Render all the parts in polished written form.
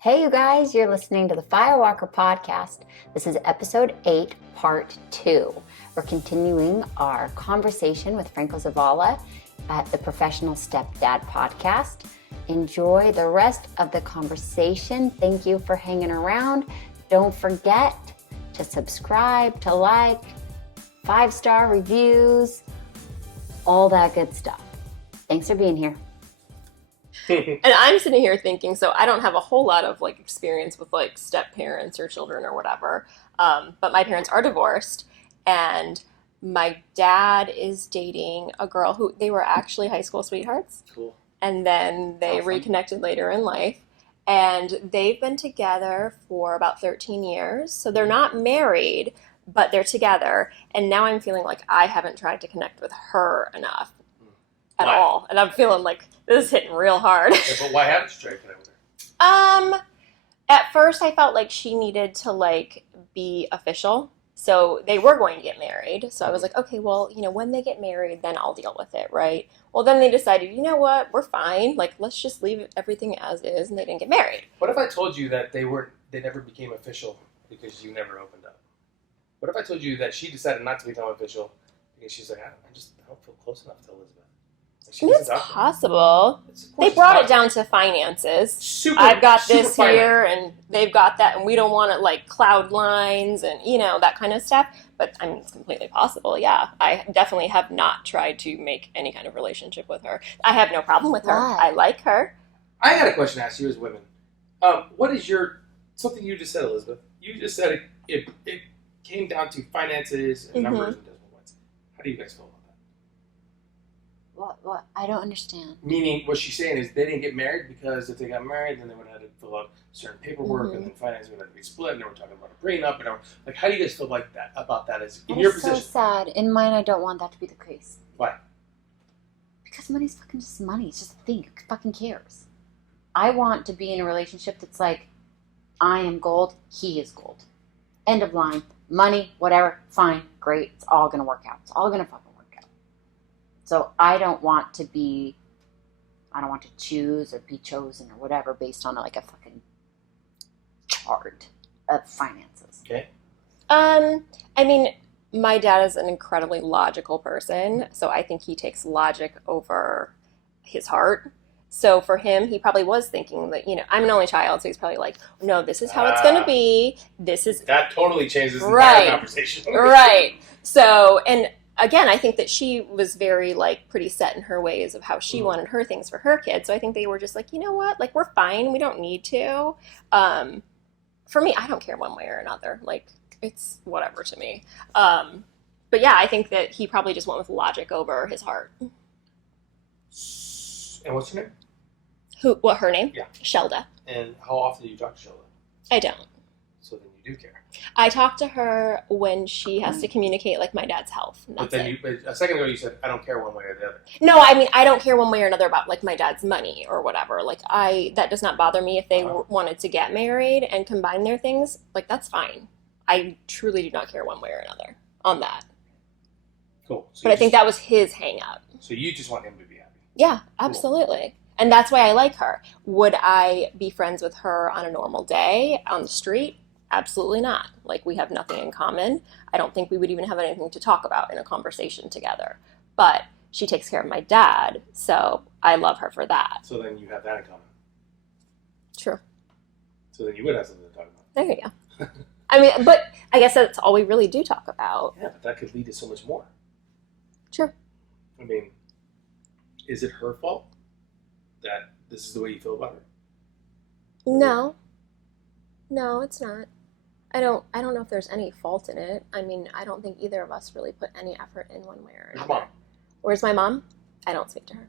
Hey, you guys, you're listening to the Firewalker podcast. This is episode 8, part 2. We're continuing our conversation with Franco Zavala at the Professional Stepdad podcast. Enjoy the rest of the conversation. Thank you for hanging around. Don't forget to subscribe, to like, 5-star reviews, all that good stuff. Thanks for being here. And I'm sitting here thinking, so I don't have a whole lot of experience with step parents or children or whatever, but my parents are divorced, and my dad is dating a girl who they were actually high school sweethearts. Cool. And then they reconnected later in life, and they've been together for about 13 years. So they're not married, but they're together. And now I'm feeling like I haven't tried to connect with her enough at all. And I'm feeling like this is hitting real hard. Yeah, but why haven't you tried to connect with her? At first I felt like she needed to be official. So they were going to get married. So I was like, okay, well, when they get married, then I'll deal with it, right? Well, then they decided, you know what, we're fine. Let's just leave everything as is, and they didn't get married. What if I told you that they never became official because you never opened up? What if I told you that she decided not to become official because she's like, I don't feel close enough to Elizabeth? It's possible. They brought it down to finances. I've got this here, and they've got that, and we don't want it cloud lines and that kind of stuff. But I mean, it's completely possible. Yeah, I definitely have not tried to make any kind of relationship with her. I have no problem with her. Why? I like her. I got a question to ask you as women. What is something you just said, Elizabeth? You just said it came down to finances and numbers and decimal points. How do you guys feel about that? What? I don't understand. Meaning, what she's saying is they didn't get married because if they got married, then they would have had to fill out certain paperwork, and then finance would have to be split, and they were talking about a prenup. And how do you guys feel about that as in your position? It's so sad. In mine, I don't want that to be the case. Why? Because money's fucking just money. It's just a thing. Who fucking cares? I want to be in a relationship that's like, I am gold, he is gold. End of line. Money, whatever, fine, great. It's all going to work out. It's all going to fucking work out. So I don't want to choose or be chosen or whatever based on a fucking chart of finances. Okay. I mean, my dad is an incredibly logical person, so I think he takes logic over his heart. So for him, he probably was thinking that, I'm an only child, so he's probably like, no, this is how it's going to be. That totally changes the entire conversation. Right. So, and again, I think that she was very, pretty set in her ways of how she wanted her things for her kids. So I think they were just like, you know what? We're fine. We don't need to. For me, I don't care one way or another. It's whatever to me. But yeah, I think that he probably just went with logic over his heart. And what's her name? What, her name? Yeah. Shelda. And how often do you talk to Shelda? I don't. So then you do care. I talk to her when she has to communicate my dad's health. But a second ago you said, I don't care one way or the other. No, I mean, I don't care one way or another about my dad's money or whatever. That does not bother me if they wanted to get married and combine their things. That's fine. I truly do not care one way or another on that. Cool. So but I think that was his hang up. So you just want him to be happy. Yeah, absolutely. Cool. And that's why I like her. Would I be friends with her on a normal day on the street? Absolutely not. We have nothing in common. I don't think we would even have anything to talk about in a conversation together. But she takes care of my dad, so I love her for that. So then you have that in common. True. So then you would have something to talk about. There you go. I mean, but I guess that's all we really do talk about. Yeah, but that could lead to so much more. True. I mean, is it her fault that this is the way you feel about her? No, it's not. I don't know if there's any fault in it. I mean, I don't think either of us really put any effort in one way or another. Mom. Where's my mom? I don't speak to her.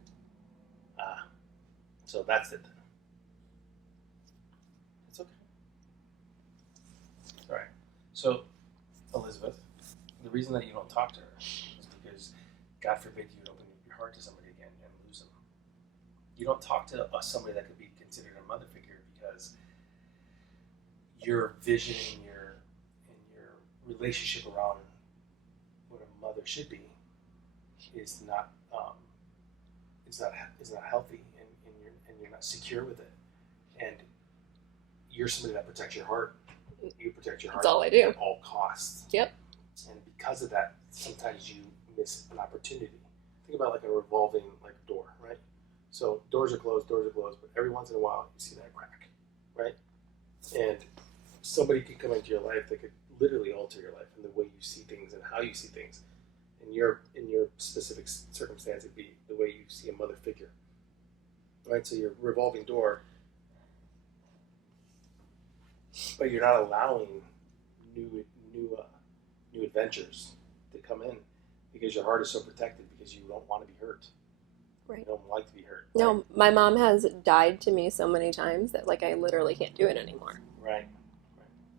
So that's it then. It's okay. All right. So, Elizabeth, the reason that you don't talk to her is because, God forbid, you would open your heart to somebody again and lose them. You don't talk to somebody that could be considered a mother figure because your vision and your relationship around what a mother should be is not healthy, and you're not secure with it. And you're somebody that protects your heart. You protect your heart. That's all I do. At all costs. Yep. And because of that, sometimes you miss an opportunity. Think about like a revolving like door, right? So doors are closed, but every once in a while you see that crack, right? And somebody could come into your life that could literally alter your life and the way you see things and how you see things. In your specific circumstance, it'd be the way you see a mother figure, right? So your revolving door, but you're not allowing new adventures to come in because your heart is so protected because you don't want to be hurt. Right. You don't like to be hurt. No, Right? my mom has died to me so many times that like I literally can't do it anymore. Right.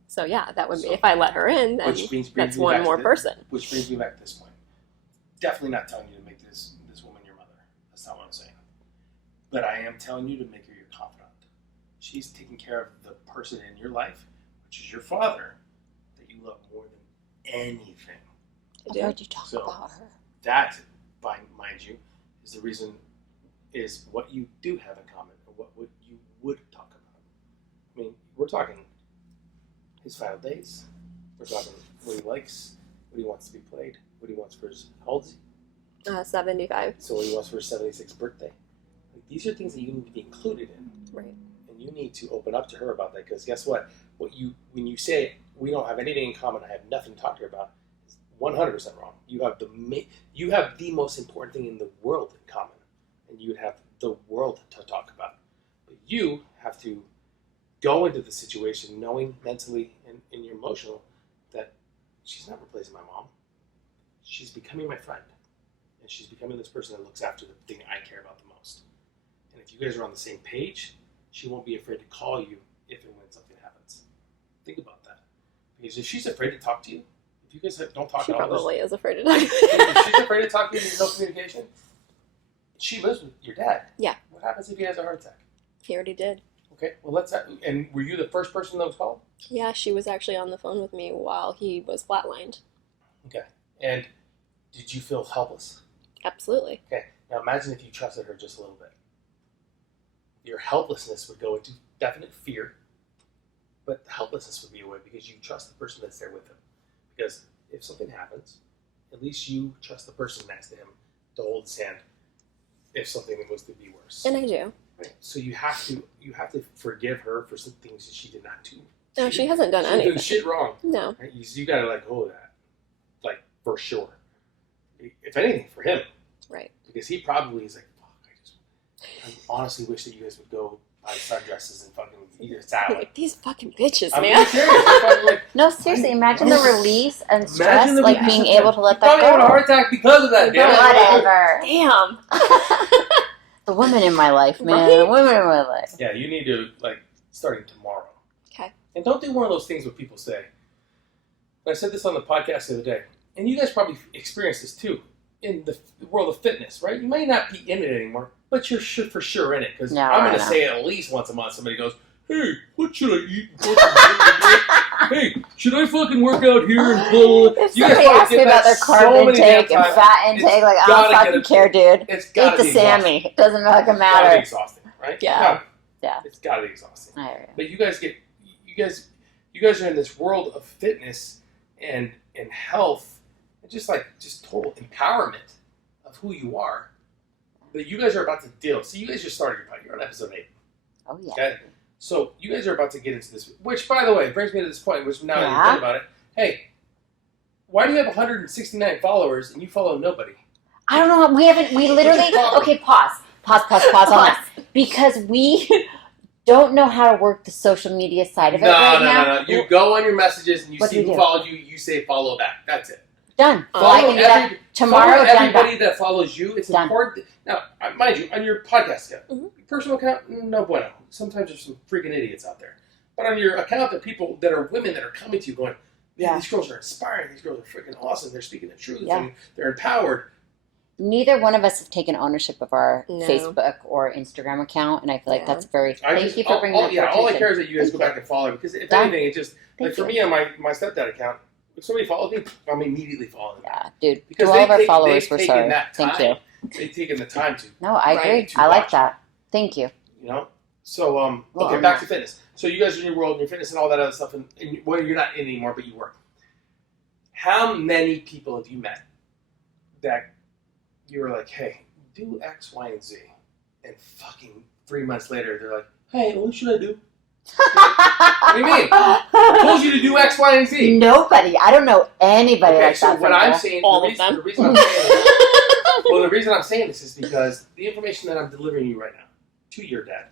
So yeah, that would be So- if I let her in, then Brings that's me one back more to person. Which brings me back to this point. Definitely not telling you to make this woman your mother. That's not what I'm saying. But I am telling you to make her your confidant. She's taking care of the person in your life, which is your father, that you love more than anything. I do. I've heard you talk So- about her. That, mind you, is the reason, is what you do have in common, or what you would talk about. I mean, we're talking his final days. We're talking what he likes, what he wants to be played, what he wants for his, how old is he? 75. So what he wants for his 76th birthday. Like, these are things that you need to be included in. Right. And you need to open up to her about that, because guess what? When you say we don't have anything in common, I have nothing to talk to her about, is 100% wrong. You have the most important thing in the world in common, and you would have the world to talk about. But you have to go into the situation knowing mentally and in your emotional that she's not replacing my mom. She's becoming my friend, and she's becoming this person that looks after the thing I care about the most. And if you guys are on the same page, she won't be afraid to call you if and when something happens. Think about that. Because if she's afraid to talk to you, if you guys don't talk She at all, probably is afraid to die. if she's afraid to talk to you and there's no communication, she lives with your dad. Yeah. What happens if he has a heart attack? He already did. Okay, well, and were you the first person that was called? Yeah, she was actually on the phone with me while he was flatlined. Okay. And did you feel helpless? Absolutely. Okay. Now imagine if you trusted her just a little bit. Your helplessness would go into definite fear, but the helplessness would be away because you trust the person that's there with him. Because if something happens, at least you trust the person next to him to hold his hand if something was to be worse. And I do. Right. So you have to forgive her for some things that she did not do. No, she hasn't done She anything. did shit wrong. No. Right? You gotta let go of that, like for sure. If anything, for him, Right. because he probably is like, fuck. I honestly wish that you guys would go buy sundresses and fucking eat a salad. Like, these fucking bitches, I'm man. being serious. I'm fucking like, No, seriously, imagine the release and stress, Imagine the like release being of able that. to let You that probably had a go. heart attack because of that. Damn it. Whatever. Damn. The women in my life, man. Right? The women in my life. Yeah, you need to, like, starting tomorrow. Okay. And don't do one of those things what people say. I said this on the podcast the other day, and you guys probably experienced this too in the world of fitness, right? You may not be in it anymore, but you're for sure in it. Because No, I'm going I to know. say at least once a month, somebody goes, hey, what should I eat? Hey, should I fucking work out here and blah? If You guys somebody probably asks me get about that their so carb many damn intake and times. fat intake, like, I gotta don't get fucking it. care, dude. It's Eat got to the be exhausting. Sammy. It doesn't fucking It's got to be matter. exhausting, right? Yeah. Yeah. It's got to be exhausting. I hear you. But you guys are in this world of fitness and health, and just total empowerment of who you are. That you guys are about to deal. See, you guys just started your podcast. You're on episode 8. Oh, yeah. Okay. So you guys are about to get into this, which, by the way, brings me to this point. Which now that you Yeah. think about it, hey, why do you have 169 followers and you follow nobody? I don't know. We literally, okay, pause on that. Because we don't know how to work the social media side of it right now. No. You go on your messages and you What see do we who do? followed you. You say follow back. That's it. Done. Oh, Well, I can do that tomorrow. Follow Done. everybody that follows you. It's Done. important. Now, mind you, on your podcast account, Mhm. your personal account, no bueno. Sometimes there's some freaking idiots out there. But on your account, there are people that are women that are coming to you going, man, Yeah. these girls are inspiring. These girls are freaking awesome. They're speaking the truth Yeah. and they're empowered. Neither one of us have taken ownership of our No. Facebook or Instagram account, and I feel like Yeah. that's very. I Thank just- you for bringing that to all I attention. care is that you guys Thank go you. back and follow because if Done. anything, it just Thank like for you. me on my stepdad account, if somebody follows me, I'm immediately following them. Yeah, dude. Because To all of our they've followers, we're taken sorry. that Thank time. you. They've taken the time to, No, I Right. agree. to I like watch. that. Thank you. you know. So, okay, back to fitness. So you guys are in your world, and your fitness and all that other stuff, and well, you're not in anymore, but you were. How many people have you met that you were like, hey, do X, Y, and Z, and fucking 3 months later, they're like, hey, what should I do? What do you mean? I told you to do X, Y, and Z. Nobody. I don't know anybody like so that. What I'm saying, all of them. The reason I'm saying this, well, the reason I'm saying this is because the information that I'm delivering you right now to your dad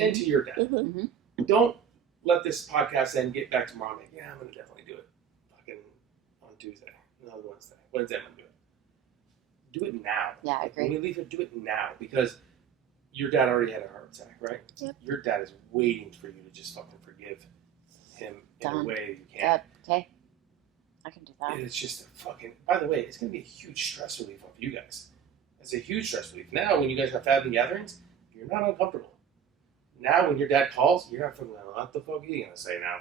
and to your dad. Mm-hmm. Don't let this podcast end. Get back tomorrow. And yeah, I'm gonna definitely do it. Fucking on Tuesday, no Wednesday. Wednesday, I'm gonna do it. Do it now. Yeah, I agree. When you leave it, do it now because your dad already had a heart attack, right? Yep. Your dad is waiting for you to just fucking forgive him in a way you can. Okay. I can do that. And it's just a fucking. By the way, it's gonna be a huge stress relief for you guys. It's a huge stress relief. Now, when you guys have family gatherings, you're not uncomfortable. Now, when your dad calls, you're not fucking like, what the fuck are you gonna say now?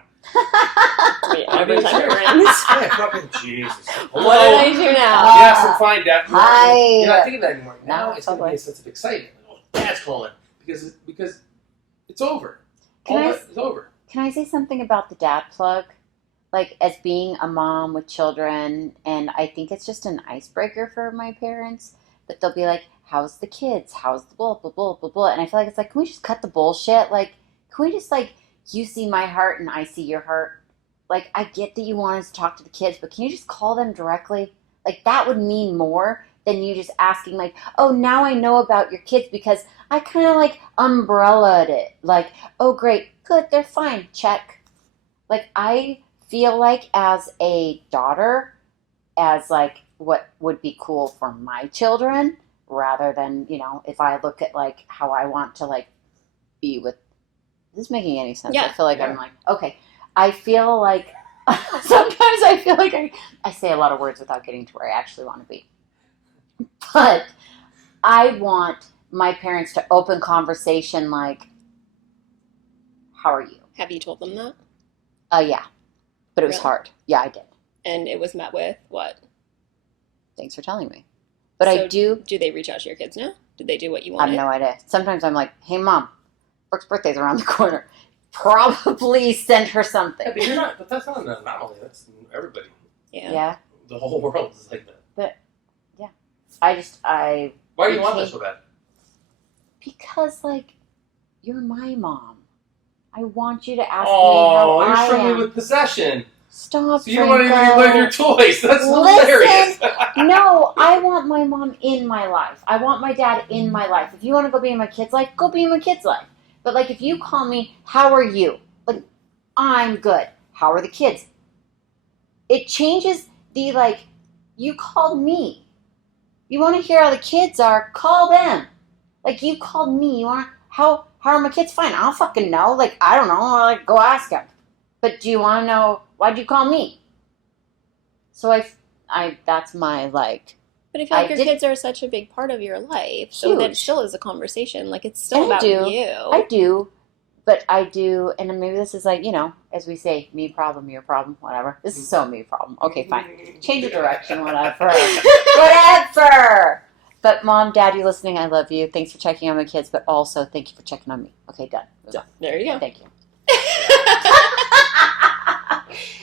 Every time it rings. Yeah, fucking Jesus. What did I do now? Yes, I'm fine, Dad. Hi. You're not thinking that anymore. Now No, it's going to be a sense of excitement. Like, oh, Dad's calling. Because it's over. It's over. Can I say something about the dad plug? Like, as being a mom with children, and I think it's just an icebreaker for my parents, but they'll be like, how's the kids? How's the blah, blah, blah, blah, blah. And I feel like it's like, can we just cut the bullshit? Like, can we just, like, you see my heart and I see your heart? Like, I get that you want us to talk to the kids, but can you just call them directly? Like, that would mean more than you just asking, like, oh, now I know about your kids because I kind of, like, umbrellaed it. Like, oh, great, good, they're fine, check. Like, I feel like as a daughter, as, like, what would be cool for my children, rather than, you know, if I look at, like, how I want to, like, be with, is this making any sense? Yeah. I feel like I'm like, okay. I feel like sometimes I feel like I say a lot of words without getting to where I actually want to be. But I want my parents to open conversation like, how are you? Have you told them that? Yeah. But it was Really? hard. Yeah, I did. And it was met with what? Thanks for telling me. But So I do. Do they reach out to your kids now? Did they do what you I have wanted? no idea. Sometimes I'm like, hey, Mom, Brooke's birthday's around the corner. Probably send her something. Yeah, but that's not an anomaly. That's everybody. Yeah. The whole world is like that. Why do you want this so bad? Because, like, you're my mom. I want you to ask me Oh, how you're I struggling am. with possession. Stop, So you don't want to even play with your toys. That's hilarious. No, I want my mom in my life. I want my dad in my life. If you want to go be in my kid's life, go be in my kid's life. But, like, if you call me, how are you? Like, I'm good. How are the kids? It changes the, like, you called me. You want to hear how the kids are, call them. Like, you called me. You want to, how are my kids? Fine. I don't fucking know. Like, I don't know. Like, go ask them. But do you want to know, why'd you call me? So I that's my, like. But I feel like your kids are such a big part of your life, so that it Huge. still is a conversation. Like, it's still And I about do. you. I do. But I do, and then maybe this is like, you know, as we say, me problem, your problem, whatever. This is so me problem. Okay, fine. Change of direction, whatever. Whatever! But Mom, Dad, you listening, I love you. Thanks for checking on my kids, but also thank you for checking on me. Okay, done. There you go. Thank you.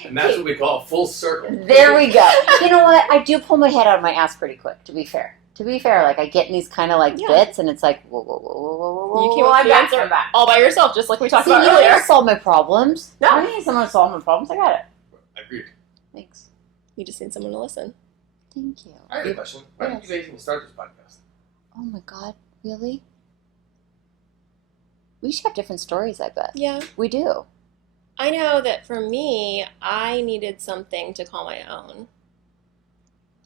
And that's what we call a full circle. There we go. You know what? I do pull my head out of my ass pretty quick, to be fair. Like, I get in these kind of, like, bits, and it's like, whoa, whoa, whoa, whoa, whoa, whoa, You came whoa, up I'm with the back, answer I'm back. all by yourself, just like we talked See, about you don't need earlier. to solve my problems. No. I don't need someone to solve my problems. I got it. Agreed. Thanks. You just need someone to listen. Thank you. I have a question. Why did you guys even start this podcast? Oh my God, really? We each have different stories, I bet. Yeah. We do. I know that for me, I needed something to call my own.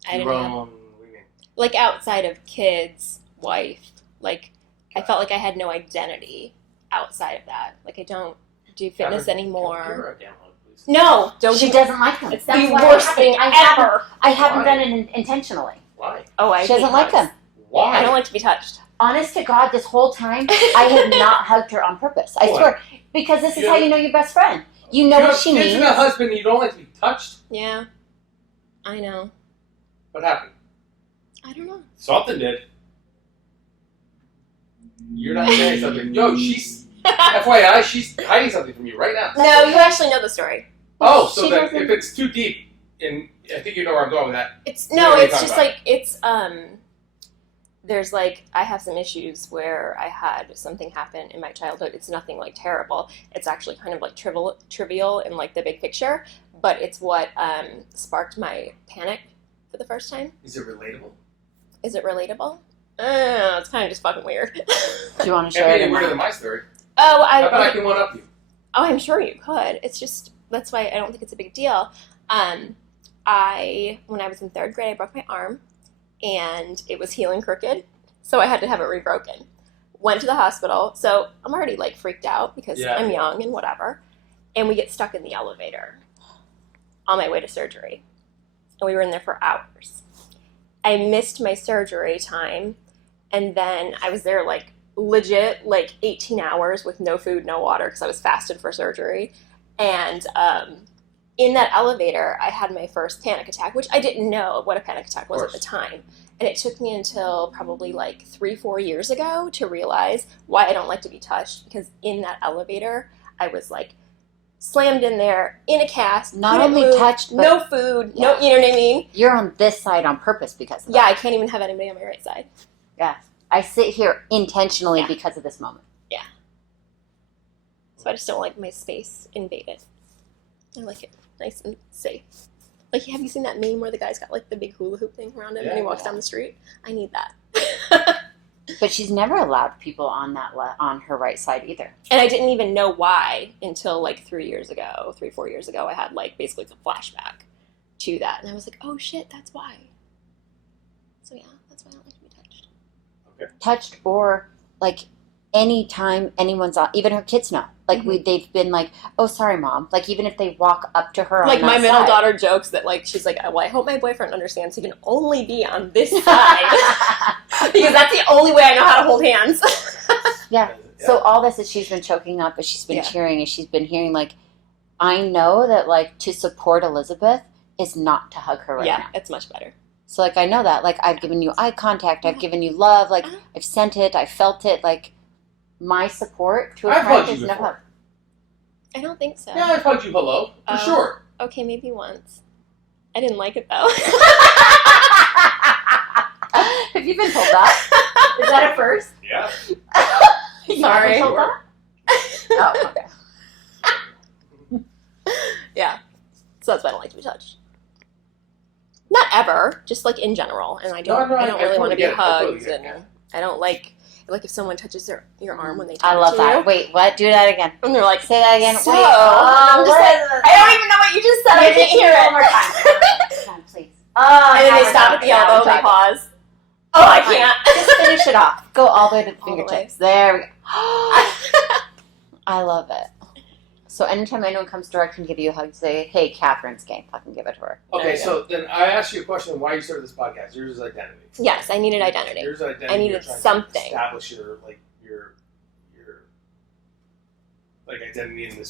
I didn't have, What do you mean? like, outside of kids, wife. Like, I felt like I had no identity outside of that. Like, I don't do fitness Give her anymore. a damn hug, please. No, don't. She doesn't like them. It's That's the why worst thing ever. I haven't Why? done it intentionally. Why? Oh, I She doesn't hate like hugs. them. Why? I don't like to be touched. Honest to God, this whole time, I have not hugged her on purpose. I Why? swear. Because this is Yeah. how you know your best friend. You know You what have she kids needs. and a husband and you don't like to be touched? Yeah. I know. What happened? I don't know. Something did. You're not saying something. Yo, she's FYI, she's hiding something from you right now. No, you actually know the story. Oh, so then if it's too deep, I think you know where I'm going with that. It's just like there's like I have some issues where I had something happen in my childhood. It's nothing like terrible. It's actually kind of like trivial in like the big picture, but it's what sparked my panic for the first time. Is it relatable? Is it relatable? It's kind of just fucking weird. Do you want to share it? It's weirder than my story. Oh, I bet I can one up you. Oh, I'm sure you could. It's just that's why I don't think it's a big deal. When I was in 3rd grade, I broke my arm, and it was healing crooked, so I had to have it rebroken. Went to the hospital, so I'm already like freaked out because I'm young and whatever. And we get stuck in the elevator on my way to surgery, and we were in there for hours. I missed my surgery time, and then I was there like legit like 18 hours with no food, no water because I was fasted for surgery. And in that elevator, I had my first panic attack, which I didn't know what a panic attack was at the time. And it took me until probably like 3-4 years ago to realize why I don't like to be touched, because in that elevator, I was like slammed in there in a cast. Not only touched, but no food, no, you know what I mean? You're on this side on purpose because of that. Yeah, I can't even have anybody on my right side. Yeah. I sit here intentionally because of this moment. Yeah. So I just don't like my space invaded. I like it nice and safe. Like, have you seen that meme where the guy's got like the big hula hoop thing around him and he walks down the street? I need that. But she's never allowed people on on her right side either. And I didn't even know why until like 3-4 years ago. I had like basically a flashback to that, and I was like, oh shit, that's why. So yeah, that's why I don't like to be touched. Okay. Touched, or like anytime anyone's on, even her kids know. Like they've been like, oh sorry mom. Like even if they walk up to her like on my that middle side. daughter jokes that like she's like, well I hope my boyfriend understands he can only be on this side because that's the only way I know how to hold hands. Yeah. So all this is she's been choking up, but she's been cheering, and she's been hearing like, I know that like to support Elizabeth is not to hug her right now. Yeah, it's much better. So like I know that, like I've given you eye contact, I've given you love, like I've sent it, I felt it, like my support to a friend is no hug. I don't think so. Yeah, I've hugged you hello, for sure. Okay, maybe once. I didn't like it though. Have you been told that? Is that a first? Yeah. Sorry. Sure. Oh, okay. Yeah. So that's why I don't like to be touched. Not ever, just like in general. And I don't really want to be hugged, and I don't like if someone touches your arm when they talk to you. I love that. Wait, what? Do that again. And they're like, say that again. So, Wait. I'm just like, I don't even know what you just said. I can't hear it. One more time. Come on, please. Oh, and then they stop at the elbow and they pause. Oh, I can't. Just finish it off. Go all the way to the All the fingertips. There we go. I love it. So anytime anyone comes to her, I can give you a hug. Say, hey, Catherine's game. I can give it to her. Okay, so then I asked you a question: why you started this podcast? Yours is identity. Yes, I needed identity. Yours is identity. I needed something. To establish your like identity in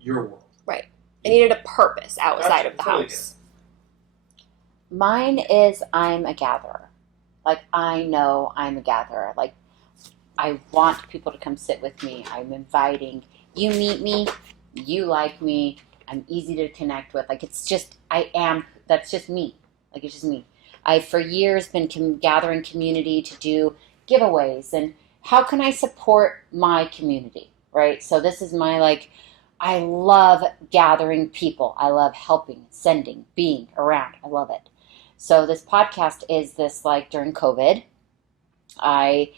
your world. Right. I needed a purpose outside of the house. Mine is I'm a gatherer. Like I know I'm a gatherer. Like I want people to come sit with me. I'm inviting. You meet me. You like me. I'm easy to connect with. Like it's just that's just me. Like it's just me. I've for years been gathering community to do giveaways, and how can I support my community, right? So this is my I love gathering people. I love helping, sending, being around. I love it. So this podcast is this during COVID, I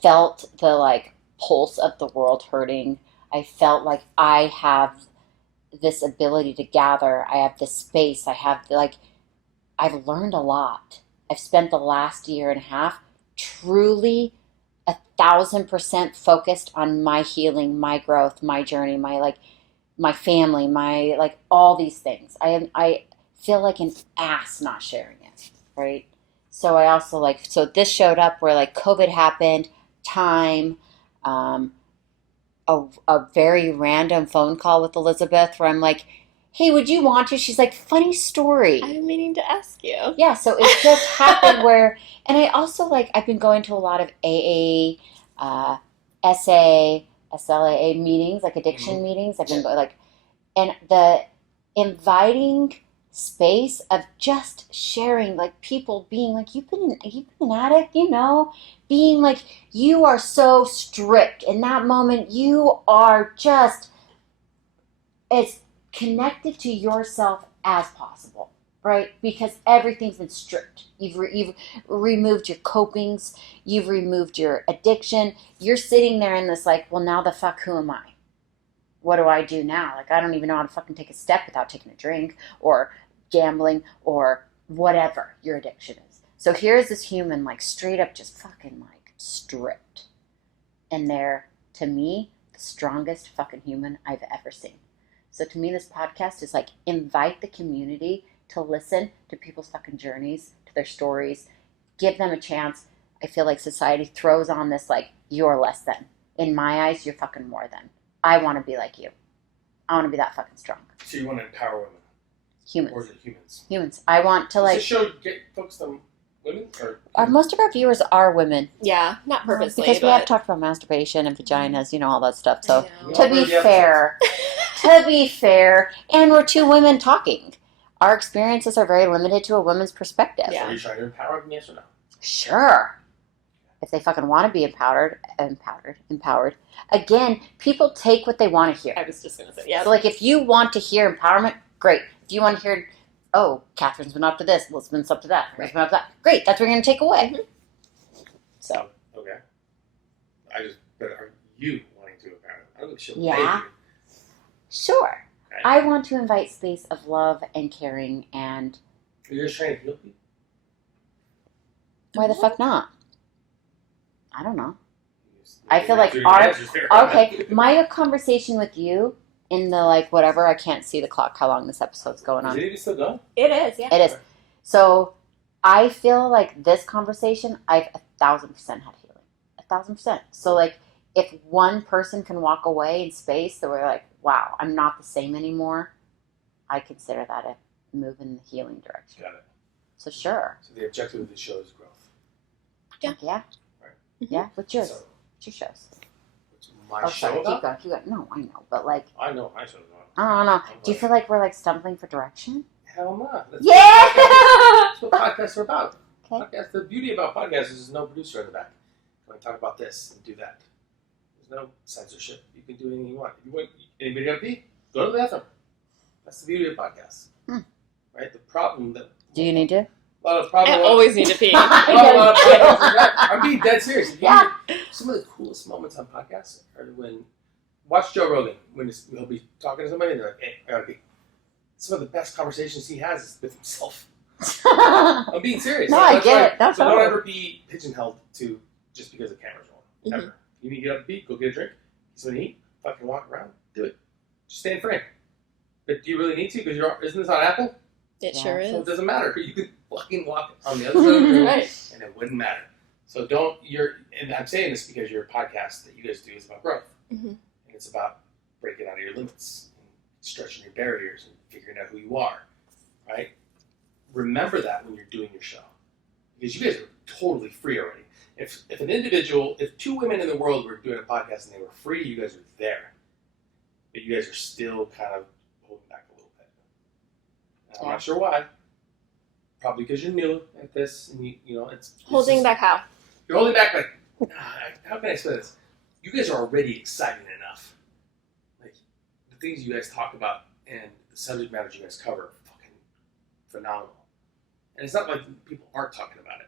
felt the pulse of the world hurting. I felt like I have this ability to gather. I have this space. I have I've learned a lot. I've spent the last year and a half truly 1,000% focused on my healing, my growth, my journey, my family, my all these things. I feel like an ass not sharing it, right? So I also so this showed up where COVID happened, time, a very random phone call with Elizabeth where I'm like, hey, would you want to? She's like, funny story. I'm meaning to ask you. Yeah, so it just happened where, and I also I've been going to a lot of AA, SA, SLAA meetings, like addiction meetings. I've been going like, and the inviting space of just sharing, like people being like, you've been an addict, you know, being like, you are so strict in that moment. You are just as connected to yourself as possible, right? Because everything's been stripped. You've removed your copings. You've removed your addiction. You're sitting there in this like, well, now the fuck, who am I? What do I do now? Like, I don't even know how to fucking take a step without taking a drink or gambling or whatever your addiction is. So here's this human like straight up just fucking like stripped. And they're, to me, the strongest fucking human I've ever seen. So to me, this podcast is like invite the community to listen to people's fucking journeys, to their stories, give them a chance. I feel like society throws on this like, you're less than. In my eyes, you're fucking more than. I want to be like you. I want to be that fucking strong. So you want to empower women? Humans. Or is it humans? Humans. I want to like... Does the show get focused on women? most of our viewers are women. Yeah, not purposely. Because we have talked about masturbation and vaginas, you know, all that stuff. So I to be fair, and we're two women talking. Our experiences are very limited to a woman's perspective. So are you trying to empower them, yes or no? Sure. If they fucking want to be empowered. Again, people take what they want to hear. I was just going to say, yeah. So, like, if you want to hear empowerment, great. If you want to hear, oh, Catherine's been up to this, Elizabeth's up to that, Elizabeth's been up to that, great. That's what you're going to take away. Mm-hmm. So. Okay. But are you wanting to empower them? I don't think she'll Yeah. pay you. Sure. Okay. I want to invite space of love and caring and... Are you just trying to heal people? Why the fuck not? I don't know. Yes. I feel like my conversation with you in the like whatever, I can't see the clock how long this episode's going Is on. it even still going? It is, yeah. It is. So I feel like this conversation, I've 1,000% had healing. 1,000%. So like if one person can walk away in space that we're like, wow, I'm not the same anymore, I consider that a move in the healing direction. Got it. So sure. So the objective of the show is growth. Yeah. Like, yeah. Right. Yeah. What's yours? So, What's your shows? what's my Oh, show sorry. about? Keep going. No, I know. But like, I know my show's about. I don't know. Do you feel like we're like stumbling for direction? Hell no. Yeah! That's what podcasts are about. Okay. Podcasts, the beauty about podcasts is there's no producer in the back. You want to talk about this and do that. There's no censorship. You can do anything you want. If you want anybody got to pee? Go to the bathroom. That's the beauty of podcasts. Right? The problem that... Do you need to? I always need to pee. I'm being dead serious. Yeah. Some of the coolest moments on podcasts are when... Watch Joe Rogan. When he'll be talking to somebody and they're like, hey, I gotta pee. Some of the best conversations he has is with himself. I'm being serious. No, I get it. So don't ever be pigeonholed to just because the camera's rolling. Mm-hmm. Ever. You need to get up and pee, go get a drink, get something to eat, fucking walk around, do it. Just stay in frame. But do you really need to? Because isn't this on Apple? It Yeah. sure is. So it doesn't matter. You could fucking walk on the other side of the room Right. and it wouldn't matter. So and I'm saying this because your podcast that you guys do is about growth. Mm-hmm. And it's about breaking out of your limits, and stretching your barriers, and figuring out who you are, right? Remember that when you're doing your show. Because you guys are totally free already. If two women in the world were doing a podcast and they were free, you guys are there. But you guys are still kind of holding back a little bit. And I'm not sure why. Probably because you're new at this, and it's Holding back how? You're holding back like, how can I explain this? You guys are already exciting enough. Like the things you guys talk about and the subject matters you guys cover are fucking phenomenal. And it's not like people aren't talking about it,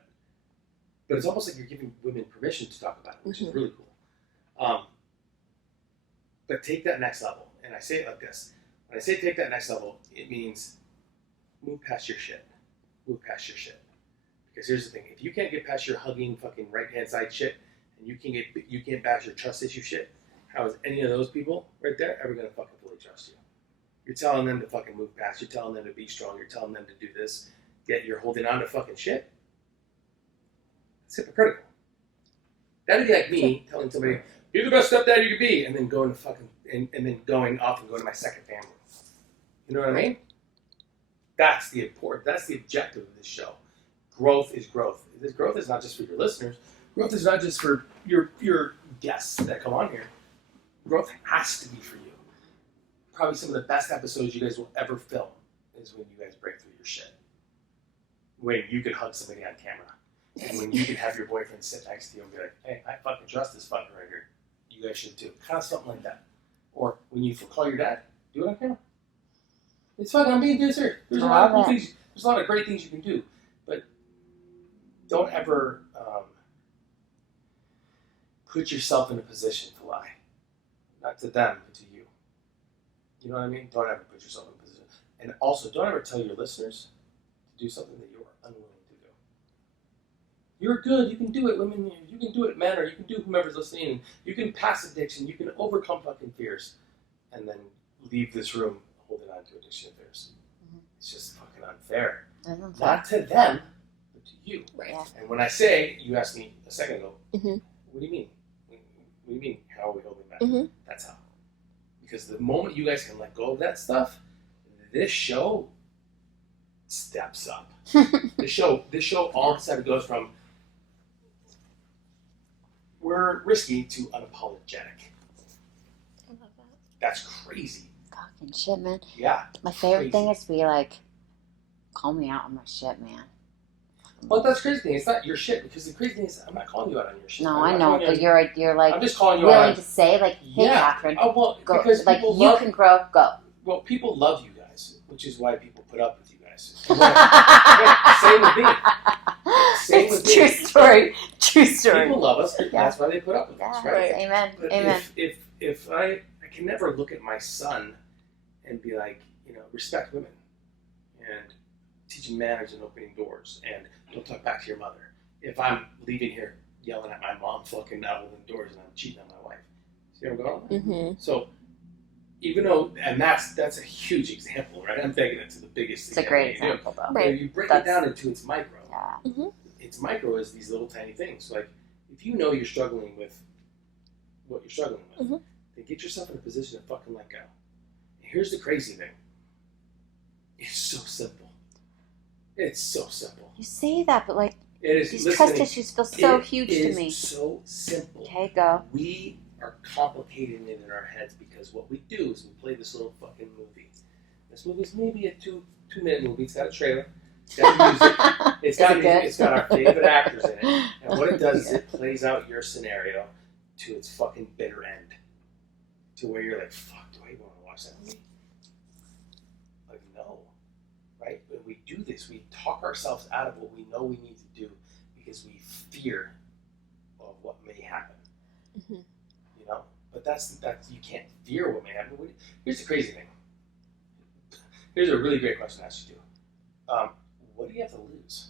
but it's almost like you're giving women permission to talk about it, which is really cool. But take that next level, and I say it like this: when I say take that next level, it means move past your shit. Move past your shit. Because here's the thing: if you can't get past your hugging fucking right hand side shit, and you can't pass your trust issue shit, how is any of those people right there ever gonna fucking fully trust you? You're telling them to fucking move past. You're telling them to be strong. You're telling them to do this. Yet you're holding on to fucking shit. It's hypocritical. That'd be like me telling somebody, "You're the best stepdad you could be," and then going to fucking and then going off and going to my second family. You know what I mean? That's the objective of this show. Growth is growth. This growth is not just for your listeners. Growth is not just for your guests that come on here. Growth has to be for you. Probably some of the best episodes you guys will ever film is when you guys break through your shit. When you can hug somebody on camera. And when you can have your boyfriend sit next to you and be like, hey, I fucking trust this fucker right here. You guys should too. Kind of something like that. Or when you call your dad, do it on camera. It's fun. I'm being dead serious. There's a lot of cool things. There's a lot of great things you can do. But don't ever put yourself in a position to lie. Not to them, but to you. You know what I mean? Don't ever put yourself in a position. And also, don't ever tell your listeners to do something that you are unwilling to do. You're good. You can do it, women. You can do it, men, or you can do whomever's listening. You can pass addiction. You can overcome fucking fears. And then leave this room holding on to addiction fears. Mm-hmm. It's just fucking unfair. Not to them, but to you. Right. And when I say, you asked me a second ago, mm-hmm. What do you mean? What do you mean? How are we holding back? Mm-hmm. That's how. Because the moment you guys can let go of that stuff, this show steps up. This show all of a sudden goes from we're risky to unapologetic. I love that. That's crazy. Fucking shit, man. Yeah. My favorite thing is to be like, call me out on my shit, man. Well, that's the crazy thing. It's not your shit because the crazy thing is I'm not calling you out on your shit. No, I know, but you're like I'm just calling you out. Willing to say like, hey, Catherine, well, go. Because like you can grow, go. Well, people love you guys, which is why people put up with you guys. Same with me. Same with me. True story. True story. People love us. That's why they put up with us, right? Amen. But Amen. If I can never look at my son and be like, respect women and teach him manners and opening doors and don't talk back to your mother. If I'm leaving here yelling at my mom fucking out of the doors and I'm cheating on my wife. See where I'm going with that? Mm-hmm. So even though, and that's a huge example, right? I'm taking it to the biggest It's a great example, though. Right. If you break it down into its micro, Mm-hmm. its micro is these little tiny things. Like, if you know you're struggling with what you're struggling with, mm-hmm. then get yourself in a position to fucking let go. And here's the crazy thing. It's so simple. It's so simple. You say that, but like, it is, these trust issues feel so huge to me. It is so simple. Okay, go. We are complicating it in our heads because what we do is we play this little fucking movie. This movie is maybe a two-minute movie. It's got a trailer. It's got music. It's got music. It's got our favorite actors in it. And what it does is it plays out your scenario to its fucking bitter end. To where you're like, fuck, do I even want to watch that movie? Like, no. Right? When we do this, we talk ourselves out of what we know we need to do because we fear of what may happen. Mm-hmm. But that's you can't fear what may happen. Here's the crazy thing. Here's a really great question to ask you too. What do you have to lose?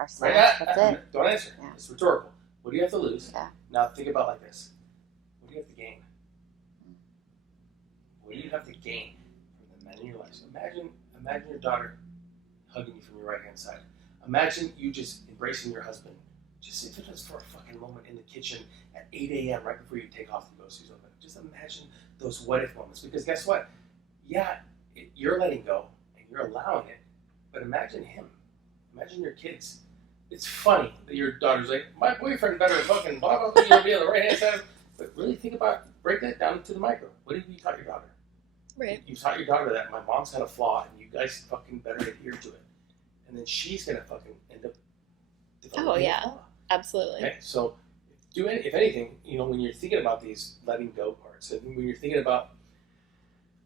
Ourselves. Right? That's it. Don't answer. Yeah. It's rhetorical. What do you have to lose? Yeah. Now think about it like this. What do you have to gain? What do you have to gain from the men in your life? So imagine your daughter hugging you from your right hand side. Imagine you just embracing your husband. Just if it is for a fucking moment in the kitchen at 8 a.m. right before you take off the groceries open. Just imagine those what if moments. Because guess what? Yeah, you're letting go and you're allowing it. But imagine him. Imagine your kids. It's funny that your daughter's like, my boyfriend better fucking blah, blah, blah, be on the right hand side. But really think about, break that down to the micro. What have you taught your daughter? Right. You taught your daughter that my mom's got a flaw and you guys fucking better adhere to it. And then she's going to fucking end up developing a flaw. Absolutely. Okay, so if anything, when you're thinking about these letting go parts, and when you're thinking about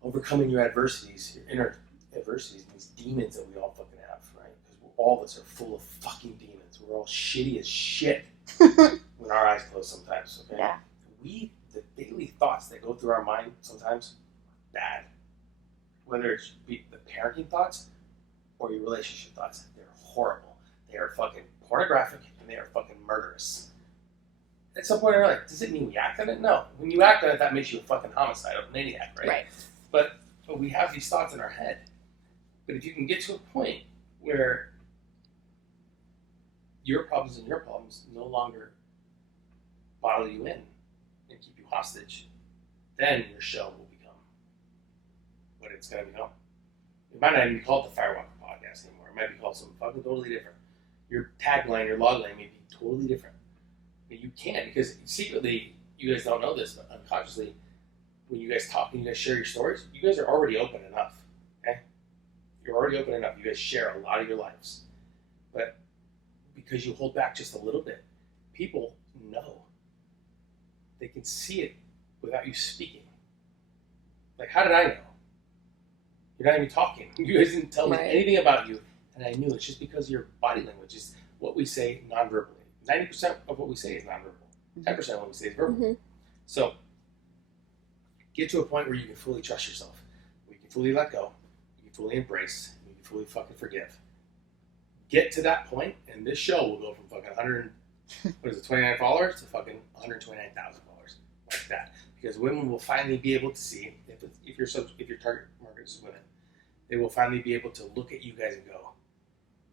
overcoming your adversities, your inner adversities, these demons that we all fucking have, right? Because all of us are full of fucking demons. We're all shitty as shit when our eyes close sometimes, okay? Yeah. The daily thoughts that go through our mind sometimes, bad. Whether it's the parenting thoughts or your relationship thoughts, they're horrible. They are fucking pornographic and they are fucking murderous. At some point in our life, does it mean we act on it? No. When you act on it, that makes you a fucking homicidal maniac, right? Right. But we have these thoughts in our head. But if you can get to a point where your problems no longer bottle you in and keep you hostage, then your show will become what it's going to become. It might not even be called the Firewalker Podcast anymore. It might be called something fucking totally different. Your tagline, your logline may be totally different. But you can't, because secretly you guys don't know this, but unconsciously, when you guys talk and you guys share your stories, you guys are already open enough. Okay, you're already open enough. You guys share a lot of your lives, but because you hold back just a little bit, people know. They can see it without you speaking. Like, how did I know? You're not even talking. You guys didn't tell me anything about you, and I knew. It's just because your body language is what we say non-verbally. 90% of what we say is non-verbal. 10% of what we say is verbal. Mm-hmm. So, get to a point where you can fully trust yourself. Where you can fully let go. You can fully embrace. And you can fully fucking forgive. Get to that point, and this show will go from fucking 29 followers to fucking 129,000 followers. Like that. Because women will finally be able to see, if your target market is women, they will finally be able to look at you guys and go,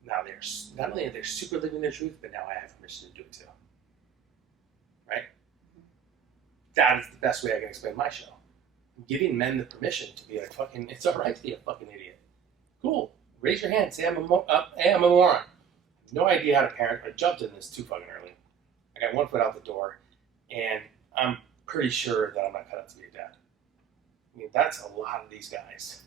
now they're not only are they super living their truth, but now I have permission to do it too. Right? That is the best way I can explain my show. I'm giving men the permission to be like, fucking, it's alright to be a fucking idiot. Cool. Raise your hand. Say I'm a moron. I have no idea how to parent. I jumped in this too fucking early. I got one foot out the door, and I'm pretty sure that I'm not cut out to be a dad. I mean, that's a lot of these guys,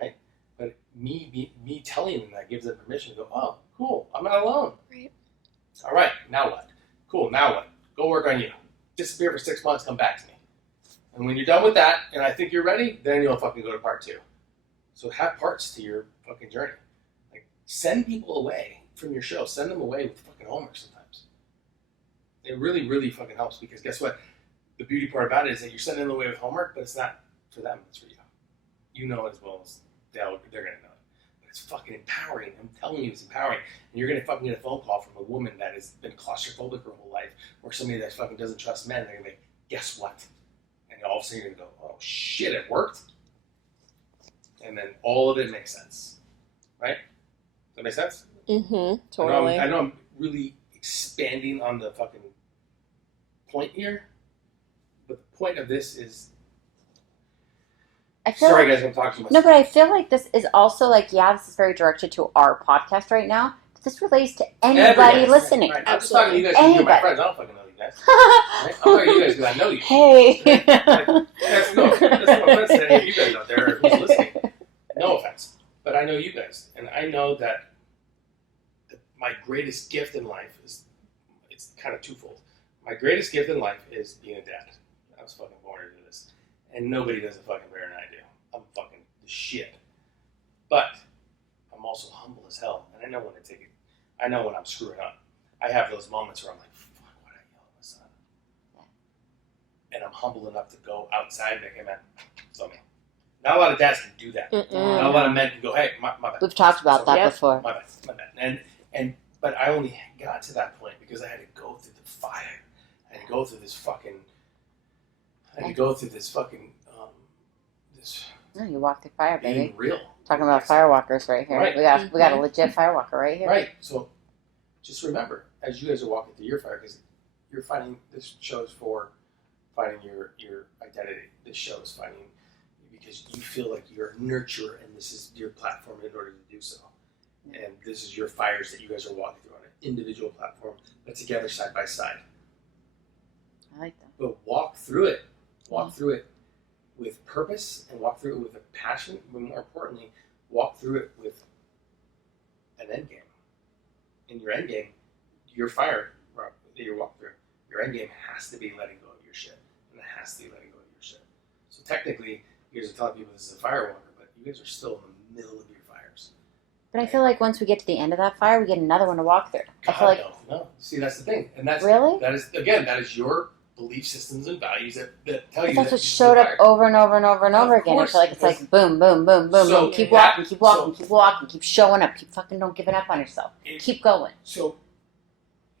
right? But me telling them that gives them permission to go, oh, cool, I'm not alone. Right. All right, now what? Cool, now what? Go work on you. Disappear for 6 months, come back to me. And when you're done with that, and I think you're ready, then you'll fucking go to part 2. So have parts to your fucking journey. Like, send people away from your show. Send them away with fucking homework sometimes. It really, really fucking helps, because guess what? The beauty part about it is that you're sending them away with homework, but it's not for them, it's for you. You know it as well as they're going to know it. But it's fucking empowering. I'm telling you, it's empowering. And you're going to fucking get a phone call from a woman that has been claustrophobic her whole life, or somebody that fucking doesn't trust men. They're going to be like, guess what? And all of a sudden you're going to go, oh shit, it worked. And then all of it makes sense. Right? Does that make sense? Mm-hmm. Totally. I know I'm really expanding on the fucking point here, but the point of this is, sorry guys, I'm talking too much. No, but I feel like this is also like, this is very directed to our podcast right now. But this relates to anybody listening. Right. I'm just talking to you guys because you're my friends. I don't fucking know you guys. Right? I'm talking to you guys because I know you. Hey. That's no offense to any of you guys out there who's listening. No offense. But I know you guys. And I know that my greatest gift in life it's kind of twofold. My greatest gift in life is being a dad. I was fucking born into this. And nobody does it fucking better than I do. I'm fucking the shit. But I'm also humble as hell. And I know when to take it. I know when I'm screwing up. I have those moments where I'm like, fuck, why'd I yell at my son? And I'm humble enough to go outside and be like, hey man, it's on me. Not a lot of dads can do that. Mm-mm. Not a lot of men can go, hey, my bad. We've talked about that before. My bad. But I only got to that point because I had to go through the fire. I had to go through this fucking. No, you walk through fire, baby. Being real. Talking about firewalkers right here. Right. We got a legit firewalker right here. Right. So, just remember, as you guys are walking through your fire, because you're finding this show is for finding your identity. This show is finding because you feel like you're a nurturer, and this is your platform in order to do so. And this is your fires that you guys are walking through on an individual platform, but together side by side. I like that. But walk through it. Walk through it with purpose, and walk through it with a passion, but more importantly, walk through it with an end game. In your end game, your fire that you walk through, your end game has to be letting go of your shit. And it has to be letting go of your shit. So technically, you guys are telling people this is a fire walker, but you guys are still in the middle of your fires. But I feel like once we get to the end of that fire, we get another one to walk through. I feel like no. See, that's the thing. And that's really? That is your belief systems and values that tell you that's that what showed up over and over and over and over again. I feel like it's like boom, boom, boom, boom, So boom. Keep walking, keep walking, keep showing up. Keep fucking don't giving up on yourself. Keep going. So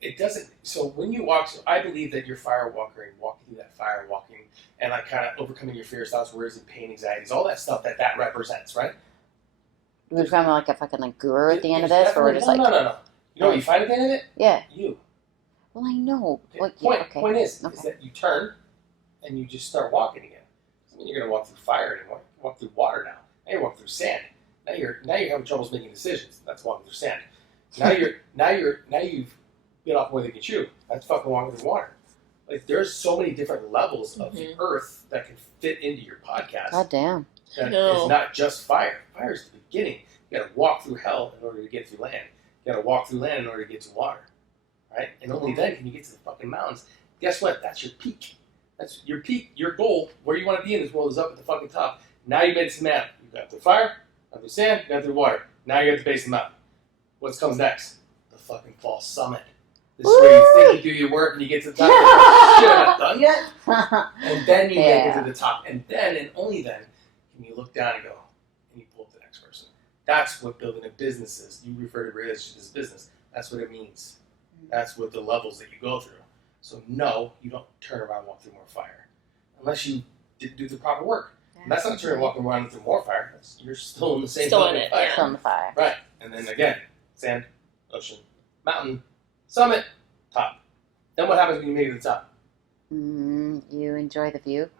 it doesn't. So when you walk, I believe that you're fire walking through that fire, walking and like kind of overcoming your fears, thoughts, worries, and pain, anxieties, all that stuff that represents, right? We're becoming like a fucking like guru at the end of this, or we're just no. You know what you find at the end of it? Yeah. You. Well, I know. Point is that you turn and you just start walking again. I mean, you're gonna walk through fire anymore. You walk through water now. Now you're walking through sand. Now you're having troubles making decisions. That's walking through sand. Now you've bit off more than you can chew. That's fucking walking through water. Like, there's so many different levels of the earth that can fit into your podcast. God damn. That is not just fire. Fire is the beginning. You got to walk through hell in order to get through land. You got to walk through land in order to get to water, right? And only then can you get to the fucking mountains. Guess what? That's your peak. That's your peak. Your goal, where you want to be in this world, is up at the fucking top. Now you made it to the mountain. You got through fire, got through sand, got through water. Now you're at the base of the mountain. What comes next? The fucking false summit. This is where you think you do your work and you get to the top. Shit, I'm not done yet. And then you make it to the top. And then, and only then, can you look down and go, and you pull up the next person. That's what building a business is. You refer to relationship as business. That's what it means. That's what the levels that you go through. So no, you don't turn around and walk through more fire. Unless you did do the proper work. And that's not turning walking around through more fire. You're still in the same Still in it, fire. Still in the fire. Right. And then again, sand, ocean, mountain, summit, top. Then what happens when you make it to the top? You enjoy the view.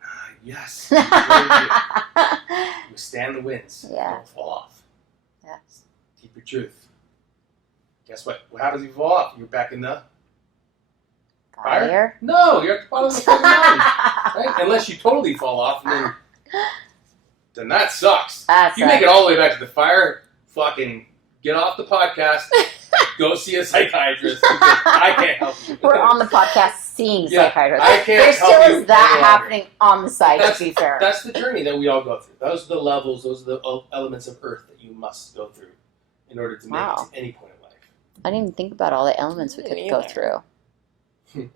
Yes. You enjoy the view. You stand the winds. Yeah. Don't fall off. Yes. Keep your truth. Guess what? What happens if you fall off? You're back in the fire? No, you're at the bottom of the fucking mountain. Right? Unless you totally fall off, and then that sucks. You make it all the way back to the fire, fucking get off the podcast, go see a psychiatrist. I can't help you. We're on the podcast seeing psychiatrists. I can't There help still you is that any longer. happening on the side, That's, to be fair. That's the journey that we all go through. Those are the levels, those are the elements of earth that you must go through in order to make it to any point in life. I didn't even think about all the elements we could go through.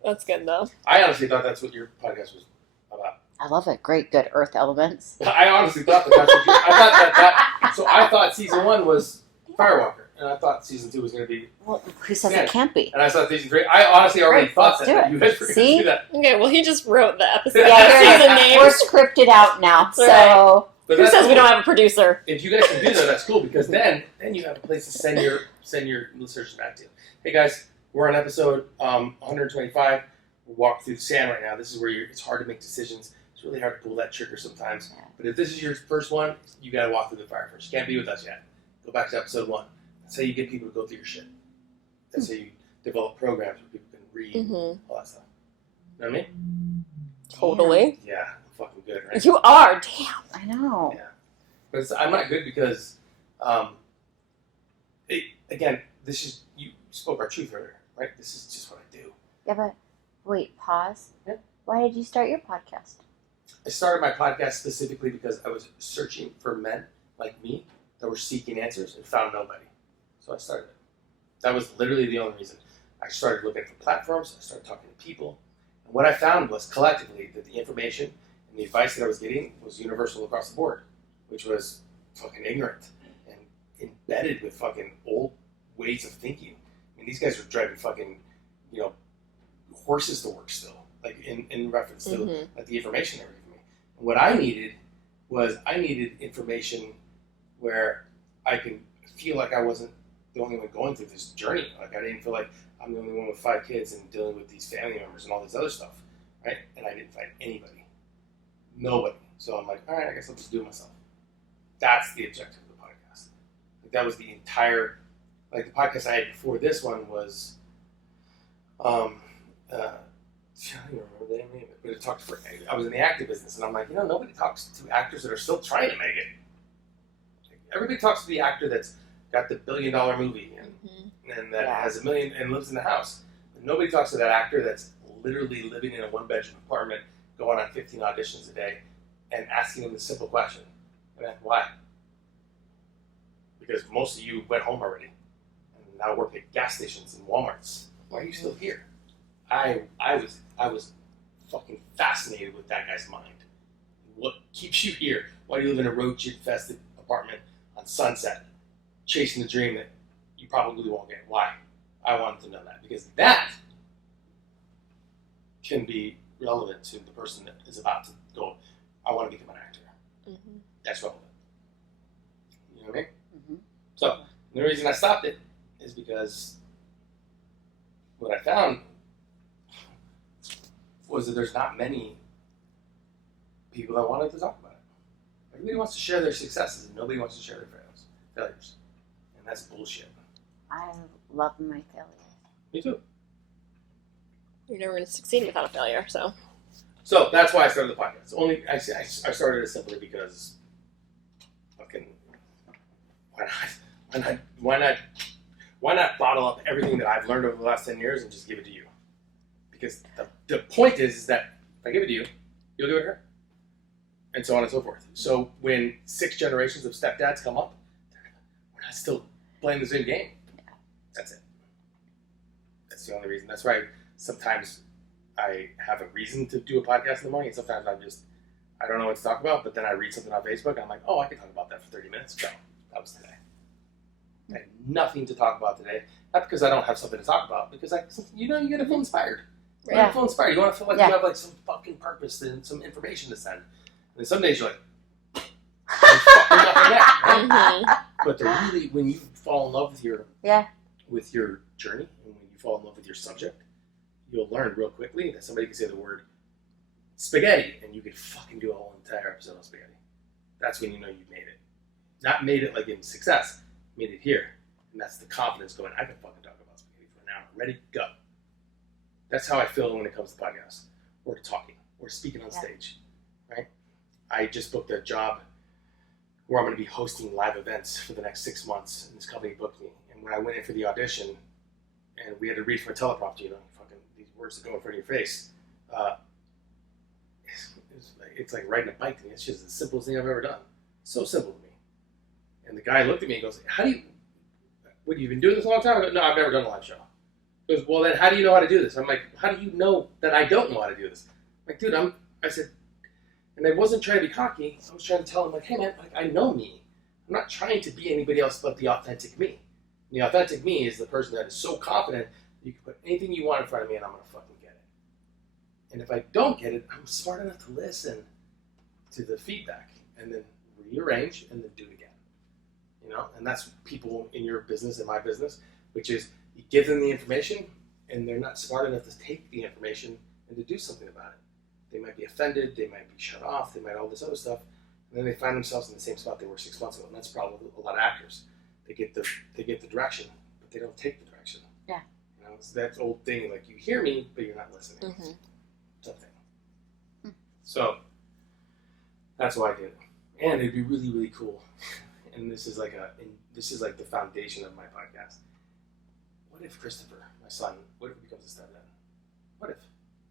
That's good, though. I honestly thought that's what your podcast was about. I love it. Great, good earth elements. I honestly thought that's what I thought season 1 was Firewalker, and I thought season 2 was going to be. Well, who says it can't be? And I thought season 3. I honestly already thought that you guys were going to do that. Okay, well, he just wrote the episode. Yeah, season names. we're scripted out now, so. Right. But who says cool. we don't have a producer? If you guys can do that, that's cool, because then you have a place to send your listeners back to. Hey guys, we're on episode 125. We're walking through the sand right now. This is where it's hard to make decisions. It's really hard to pull that trigger sometimes. Yeah. But if this is your first one, you got to walk through the fire first. You can't be with us yet. Go back to episode 1. That's how you get people to go through your shit. That's how you develop programs where people can read all that stuff. You know what I mean? Totally. Yeah, I'm fucking good, right? You are. Damn. I know. Yeah. But I'm not good because, again, this is, you spoke our truth earlier, right? This is just what I do. Yeah, but wait, pause. Yeah. Why did you start your podcast? I started my podcast specifically because I was searching for men like me that were seeking answers and found nobody. So I started it. That was literally the only reason. I started looking for platforms. I started talking to people. And what I found was collectively that the information and the advice that I was getting was universal across the board, which was fucking ignorant and embedded with fucking old ways of thinking. I mean, these guys were driving fucking, horses to work still, like in reference to like the information they were giving me. And what I needed information where I can feel like I wasn't the only one going through this journey. Like I didn't feel like I'm the only one with 5 kids and dealing with these family members and all this other stuff, right? And I didn't find anybody, nobody. So I'm like, all right, I guess I'll just do it myself. That's the objective of the podcast. Like that was the entire, like the podcast I had before this one was, I don't even remember the name of it, but it talked for, I was in the acting business, and I'm like, nobody talks to actors that are still trying to make it. Like, everybody talks to the actor that's got the $1 billion movie and that has $1 million and lives in the house. But nobody talks to that actor that's literally living in a 1-bedroom apartment, going on 15 auditions a day, and asking them the simple question, why? Because most of you went home already, and now work at gas stations and Walmarts. Why are you still here? I was fucking fascinated with that guy's mind. What keeps you here? Why do you live in a roach-infested apartment on Sunset, chasing the dream that you probably won't get? Why? I wanted to know that, because that can be relevant to the person that is about to go, I want to become an actor. That's relevant. You know what I mean? So the reason I stopped it is because what I found was that there's not many people that wanted to talk about it. Everybody wants to share their successes, and nobody wants to share their failures. And that's bullshit. I love my failures. Me too. You're never going to succeed without a failure, so. So that's why I started the podcast. I started it simply because fucking why not bottle up everything that I've learned over the last 10 years and just give it to you? Because the point is that if I give it to you, you'll give it to her. And so on and so forth. So when 6 generations of stepdads come up, we're not still playing the same game. That's it. That's the only reason. That's why sometimes I have a reason to do a podcast in the morning, and sometimes I don't know what to talk about, but then I read something on Facebook, and I'm like, oh, I can talk about that for 30 minutes. Go. That was today. I had nothing to talk about today. Not because I don't have something to talk about, because you got to feel inspired. You want to feel inspired. You want to feel like you have like some fucking purpose and some information to send. And then some days you're like, I'm fucking nothing there. Right? But really, when you fall in love with your journey, and when you fall in love with your subject, you'll learn real quickly that somebody can say the word spaghetti, and you could fucking do a whole entire episode on spaghetti. That's when you know you've made it. Not made it like in success, made it here. And that's the confidence going, I can fucking talk about spaghetti for an hour. Ready, go. That's how I feel when it comes to podcasts, or to talking, or speaking on stage, right? I just booked a job where I'm going to be hosting live events for the next 6 months, and this company booked me. And when I went in for the audition, and we had to read from a teleprompter, fucking these words that go in front of your face, it's like riding a bike to me. It's just the simplest thing I've ever done. So simple to me. And the guy looked at me and goes, what, you've been doing this a long time? I go, no, I've never done a live show. He goes, well, then how do you know how to do this? I'm like, how do you know that I don't know how to do this? I'm like, dude, I said, and I wasn't trying to be cocky. I was trying to tell him, like, hey, man, like, I know me. I'm not trying to be anybody else but the authentic me. And the authentic me is the person that is so confident you can put anything you want in front of me and I'm going to fucking get it. And if I don't get it, I'm smart enough to listen to the feedback and then rearrange and then do it again. And that's people in your business and my business, which is you give them the information and they're not smart enough to take the information and to do something about it. They might be offended, they might be shut off, they might all this other stuff, and then they find themselves in the same spot they were 6 months ago. And that's the problem with a lot of actors. They get the direction, but they don't take the direction. Yeah. It's that old thing, like you hear me, but you're not listening. Mm-hmm. Something. So that's why I did it. And it'd be really, really cool. And this is like the foundation of my podcast. What if Christopher, my son, what if he becomes a stepdad? What if?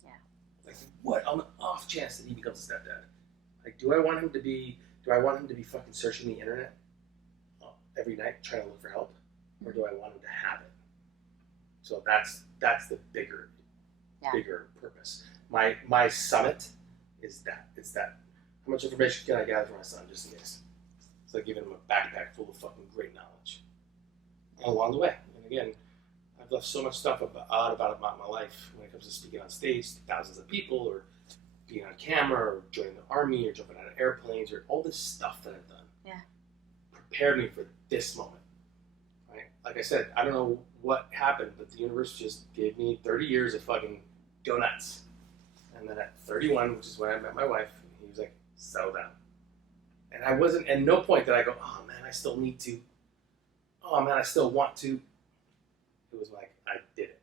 Yeah. Like, what on the off chance that he becomes a stepdad? Like, do I want him to be fucking searching the internet every night trying to look for help, or do I want him to have it? So that's the bigger purpose. My summit is that. It's that. How much information can I gather for my son, just in case? It's like giving him a backpack full of fucking great knowledge. And along the way, and again, I've left so much stuff about my life when it comes to speaking on stage to thousands of people, or being on camera, or joining the army, or jumping out of airplanes, or all this stuff that I've done. Yeah. Prepared me for this moment. Right? Like I said, I don't know what happened, but the universe just gave me 30 years of fucking go nuts. And then at 31, which is when I met my wife, he was like, settle down. And I wasn't, at no point did I go, oh man, I still need to. Oh man, I still want to. It was like, I did it.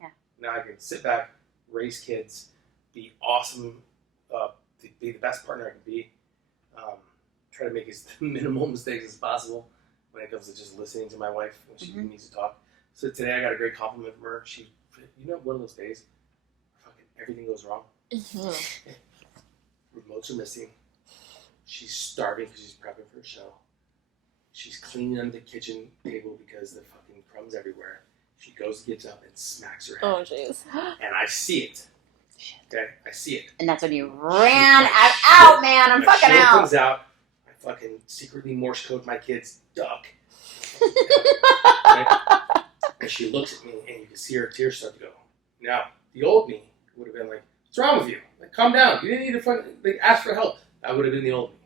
Yeah. Now I can sit back, raise kids, be awesome, be the best partner I can be, try to make as minimal mistakes as possible when it comes to just listening to my wife when she needs to talk. So today I got a great compliment from her. She, one of those days where fucking everything goes wrong. Remotes are missing. She's starving because she's prepping for a show. She's cleaning under the kitchen table because there's fucking crumbs everywhere. She goes, gets up, and smacks her head. Oh, jeez. And I see it. Okay? I see it. And that's when you ran out, man. I'm fucking out. She comes out. I fucking secretly Morse code my kids, duck. Right? And she looks at me, and you can see her tears start to go. Now, the old me would have been like, what's wrong with you? Like, calm down. You didn't need to fucking ask for help. That would have been the old me.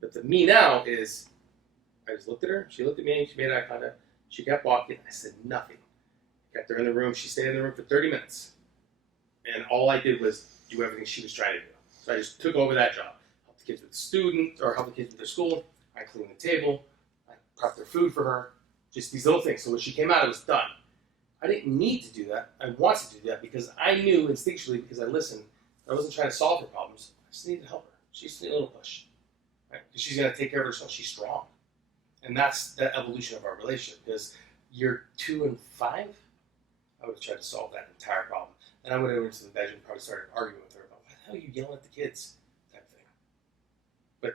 But the me now is, I just looked at her. She looked at me. She made eye contact. She kept walking. I said nothing. Got her in the room. She stayed in the room for 30 minutes. And all I did was do everything she was trying to do. So I just took over that job. Help the kids with students, or help the kids with their school. I cleaned the table. I prepped their food for her. Just these little things. So when she came out, it was done. I didn't need to do that. I wanted to do that because I knew instinctually, because I listened, I wasn't trying to solve her problems. I just needed to help her. She just needed a little push. Right? Because she's going to take care of herself. She's strong. And that's the evolution of our relationship. Because year 2 and 5, I would have tried to solve that entire problem. And I would have went into the bedroom and probably started arguing with her about, why the hell are you yelling at the kids? Type thing. But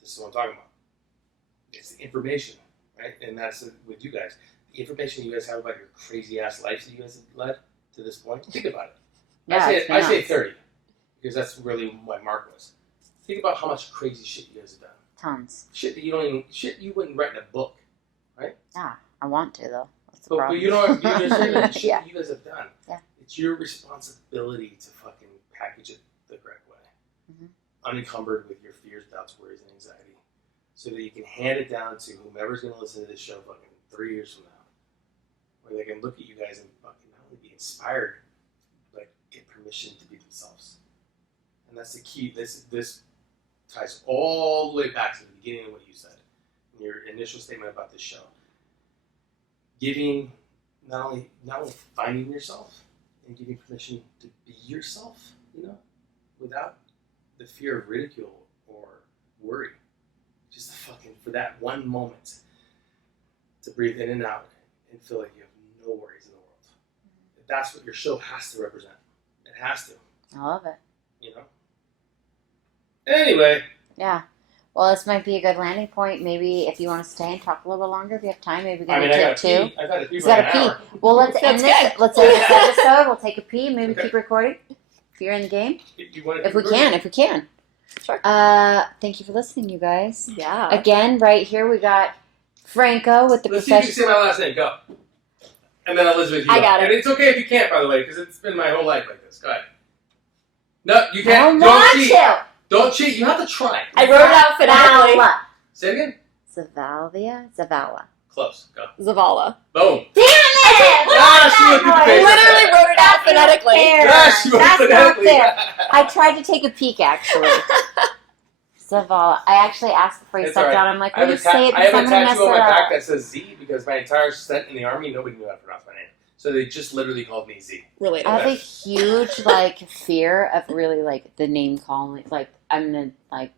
this is what I'm talking about. It's the information, right? And that's with you guys. The information you guys have about your crazy ass lives that you guys have led to this point. Think about it. Yeah, I say 30 because that's really my mark was. Think about how much crazy shit you guys have done. Tons. Shit that you wouldn't write in a book, right? Yeah, I want to though. That's the But problem. you don't understand the shit Yeah. that you guys have done. Yeah. It's your responsibility to fucking package it the correct way, unencumbered with your fears, doubts, worries, and anxiety, so that you can hand it down to whomever's going to listen to this show fucking 3 years from now, where they can look at you guys and fucking not only be inspired, but get permission to be themselves. And that's the key. This ties all the way back to the beginning of what you said in your initial statement about this show. Giving, not only finding yourself and giving permission to be yourself, without the fear of ridicule or worry. Just fucking, for that one moment, to breathe in and out and feel like you have no worries in the world. That's what your show has to represent. It has to. I love it. Anyway. Yeah. Well, this might be a good landing point. Maybe if you want to stay and talk a little bit longer, if you have time, maybe we can take 2. I've had to pee He's for got an to pee. hour. Well, let's end this. Let's end this episode. We'll take a pee. Maybe keep recording if you're in the game. If we can. Sure. Thank you for listening, you guys. Yeah. Again, right here we got Franco with the Let's see if you can say my last name. Go. And then Elizabeth, you I go. got it. And it's okay if you can't, by the way, because it's been my whole life like this. Go ahead. No, you can't. I want cheat. to. Don't cheat. You have to try. I wrote it out phonetically. Say it again. Zavala. Close. Go. Zavala. Boom. Damn it! I literally wrote it out phonetically. Gosh, you That's went not phonetically. fair. I tried to take a peek, actually. Zavala. I actually asked before you It's sat all right. down. I'm like, I have will a you say it I have because a I'm going to mess tattoo on it my back up? that says Z because my entire stint in the army, nobody knew how to pronounce my name. So they just literally called me Z. Relatable. I have a huge, fear of really, the name calling. I'm going to,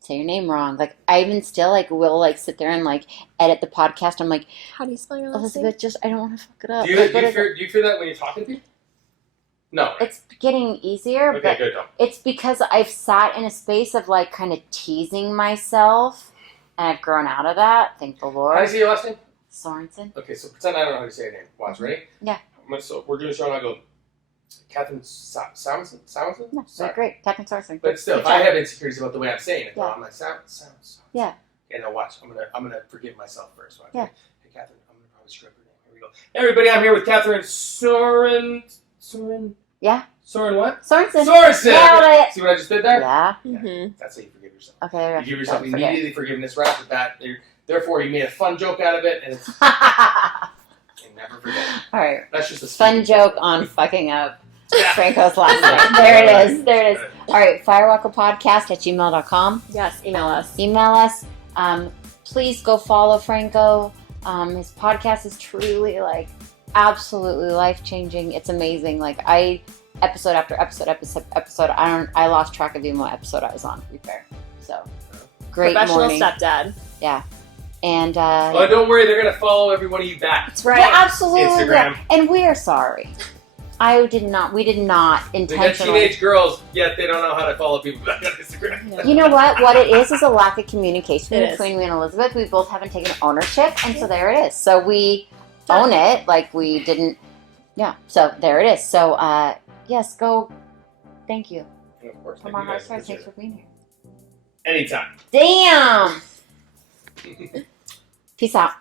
say your name wrong. I even still, will, sit there and, edit the podcast. I'm like, How do you spell your last name? Elizabeth, just, I don't want to fuck it up. Do you feel that when you're talking to people? No. Right? It's getting easier, Okay, but good. Don't. it's because I've sat in a space of, kind of teasing myself, and I've grown out of that, thank the Lord. How do you say your last name? Sorensen. Okay, so pretend I don't know how to say your name. Watch, ready? Yeah. So we're doing a show and I go, Catherine Sorensen? No, so great. Captain Sorensen. But still, if I have insecurities about the way I'm saying it, Yeah. I'm like, Sorensen. Yeah. Okay, now watch. I'm gonna forgive myself first. Right? Yeah. Hey, Catherine, I'm gonna probably screw up your name. Here we go. Everybody, I'm here with Catherine Soren. Yeah. Soren what? Sorensen. Sorensen. Nailed it. See what I just did there? Yeah. Mm-hmm. That's how you forgive yourself. Okay, there You give yourself don't forget. immediately forgiveness right off the bat. Therefore, you made a fun joke out of it, and it's and never forget it. All right. That's just a Fun joke on fucking up Franco's last name. There it is. All right. Firewalkerpodcast@gmail.com. Yes, email us. Email us. Please go follow Franco. His podcast is truly absolutely life-changing. It's amazing. Episode after episode, I lost track of even what episode I was on, to be fair. So, great Professional morning. stepdad. Yeah. And, Oh, don't worry, they're going to follow every one of you back. That's right. yeah, absolutely. Instagram. And we are sorry. We did not They got intentionally. teenage girls, yet they don't know how to follow people back on Instagram. Yeah. You know what? What it is a lack of communication It between me and Elizabeth. We both haven't taken ownership, and so there it is. So we own it, we didn't. Yeah. So there it is. So yes, go. Thank you. And of course, From thank our you hearts, guys. thanks for being here. Anytime. Damn. Peace out.